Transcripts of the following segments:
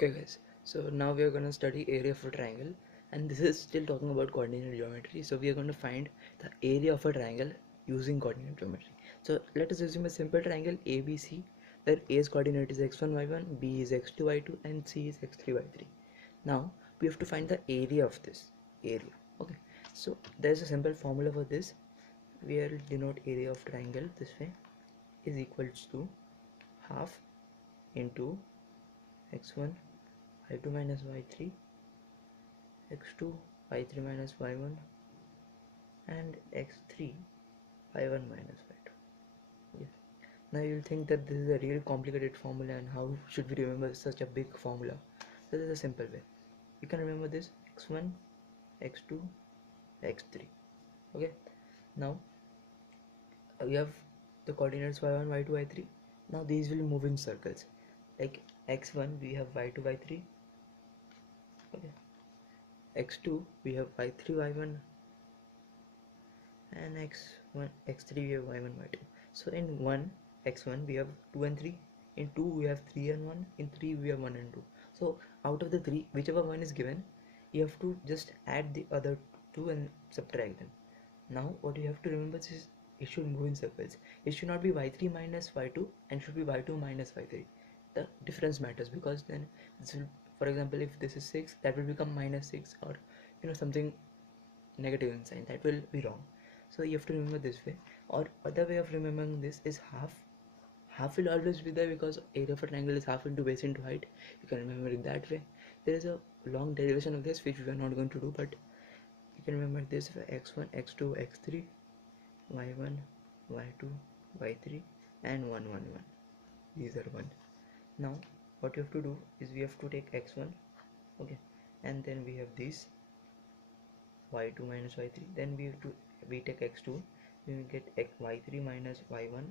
Okay guys, so now we are going to study area of a triangle, and this is still talking about coordinate geometry. So we are going to find the area of a triangle using coordinate geometry. So let us assume a simple triangle ABC where A's coordinate is x1 y1, B is x2 y2 and C is x3 y3. Now we have to find the area of this area. Okay, so there's a simple formula for this. We will denote area of triangle this way is equals to half into x1 y2 minus y3 x2 y3 minus y1 and x3 y1 minus y2. Yes. Now you'll think that this is a real complicated formula and how should we remember such a big formula. So this is a simple way. You can remember this x1 x2 x3. Okay, now we have the coordinates y1 y2 y3. Now these will move in circles. Like x1 we have y2 y3. Okay, x2 we have y3 y1 and x1 x3 we have y1 y2. So in 1 x1 we have 2 and 3, in 2 we have 3 and 1, in 3 we have 1 and 2. So out of the 3, whichever one is given, you have to just add the other 2 and subtract them. Now what you have to remember is it should move in circles. It should not be y3 minus y2 and should be y2 minus y3. The difference matters, because then this will, for example, if this is 6, that will become minus 6, or something negative in sign, that will be wrong. So you have to remember this way. Or other way of remembering this is half will always be there, because area of a triangle is half into base into height. You can remember it that way. There is a long derivation of this which we are not going to do, but you can remember this for x1 x2 x3 y1 y2 y3 and 1 1 1. These are 1. Now what you have to do is we have to take x1, okay, and then we have this y2 minus y3, then we take x2, we will get y3 minus y1,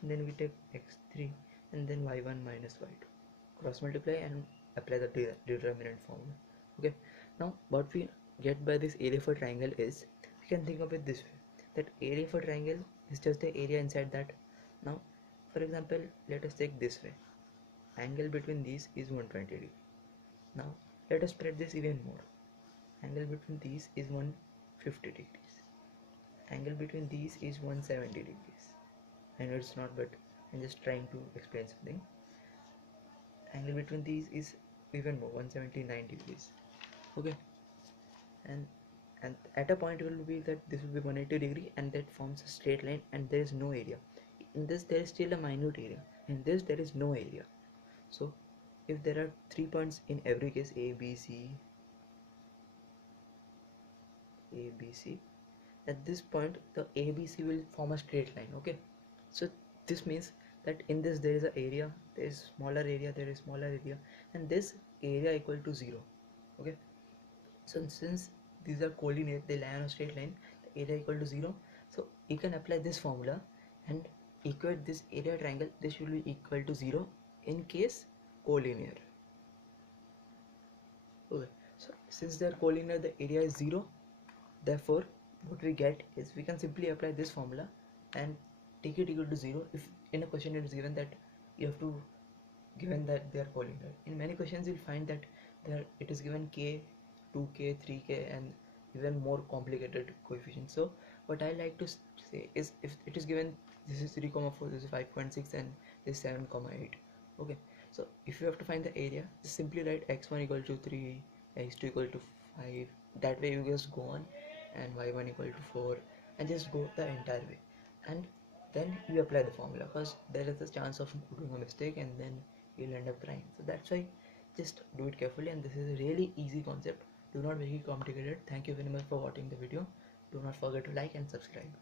and then we take x3 and then y1 minus y2, cross multiply and apply the determinant formula. Okay, now what we get by this area for triangle is, we can think of it this way, that area for triangle is just the area inside that. Now for example, let us take this way, angle between these is 120 degree. Now let us spread this even more. Angle between these is 150 degrees. Angle between these is 170 degrees. I know it's not, but I'm just trying to explain something. Angle between these is even more, 179 degrees. Okay, and at a point it will be that this will be 180 degree, and that forms a straight line, and there is no area. In this there is still a minute area. In this there is no area. So if there are 3 points in every case, A, B, C, A, B, C, at this point the ABC will form a straight line. Okay, so this means that in this there is a area, there is smaller area, there is smaller area, and this area equal to 0. Okay, so since these are collinear, they lie on a straight line, the area equal to 0. So you can apply this formula and equate this area triangle. This will be equal to 0 in case collinear. Okay, so since they are collinear, the area is 0. Therefore what we get is, we can simply apply this formula and take it equal to 0 if in a question it is given that you have to given that they are collinear. In many questions you'll find that there it is given k, 2k, 3k and even more complicated coefficients. So what I like to say is, if it is given this is 3,4, this is 5.6 and this is 7,8. Okay, so if you have to find the area, just simply write x1 equal to 3, x2 equal to 5. That way you just go on, and y1 equal to 4, and just go the entire way, and then you apply the formula, because there is a chance of doing a mistake and then you'll end up crying. So that's why just do it carefully, and this is a really easy concept. Do not make it complicated. Thank you very much for watching the video. Do not forget to like and subscribe.